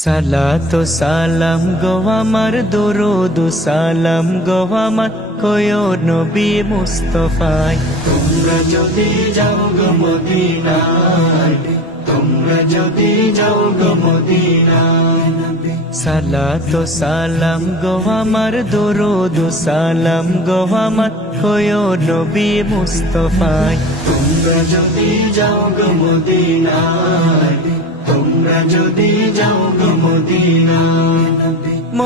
সালাতো সালাম গো আমার দরুদ সালাম গো আমার কয়ো নবী মুস্তফায়। তোমরা যদি যাও গো মদিনায় তোমরা যদি যাও গো মদিনায়। সালাতো সালাম গো আমার দরুদ সালাম গো আমার কয়ো নবী মুস্তফায়। তোমরা যদি যাও গো মদিনায় তোমরা যদি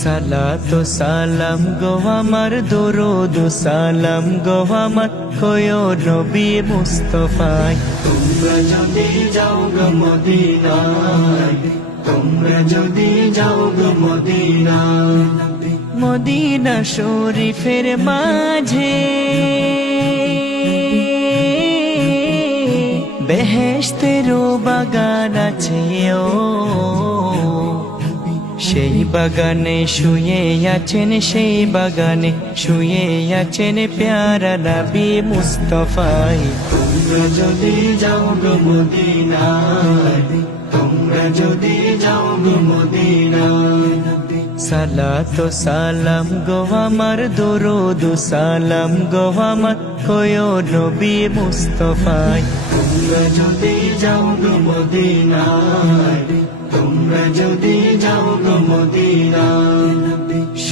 সালাতো সালাম গো আমার দরুদ সালাম গো আমার কয়ো নবী মুস্তফায়। তোমরা যদি যাও গো মদিনায় তোমরা যদি যাও গো মদিনায়। মদিনা শরীফের মাঝে বেহেশতেরও বাগান আছে ও। সেই বাগানে শুয়ে আছেন সেই বাগানে শুয়ে আছেন প্যারা নবী মুস্তফাই। তোমরা যদি যাও গো মদিনায় তোমরা যদি যাও গো মদিনায়। সালাতো সালাম গো আমার দরুদ সালাম গো আমার কয়ো নবী মুস্তফাই। তোমরা যদি যাও গো মদিনায়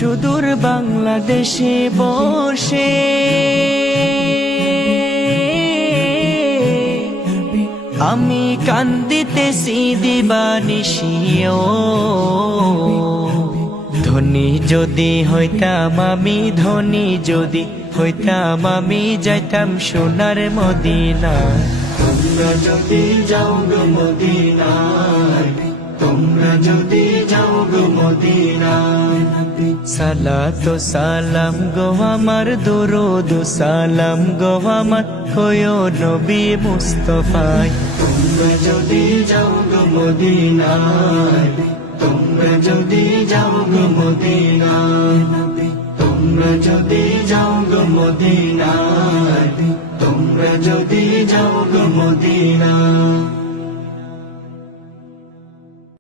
সুদূর বাংলাদেশে বসে। আমি কান্দিতেছি দিবানিশিও ধনী যদি হইতাম আমি, ধনী যদি হইতাম আমি, যাইতাম সোনার মদিনা তোমরা যদি যাও গো মদিনায় তোমরা যদি যাও গো মদিনায়, সালাতো সালাম গো আমার, দরুদ সালাম গো আমার কয়ো নবী মুস্তফায়। তোমরা যদি যাও গো মদিনায়, তোমরা যদি যাও গো মদিনায়, তোমরা যদি যাও গো মদিনায়, তোমরা যদি যাও গো মদিনায়।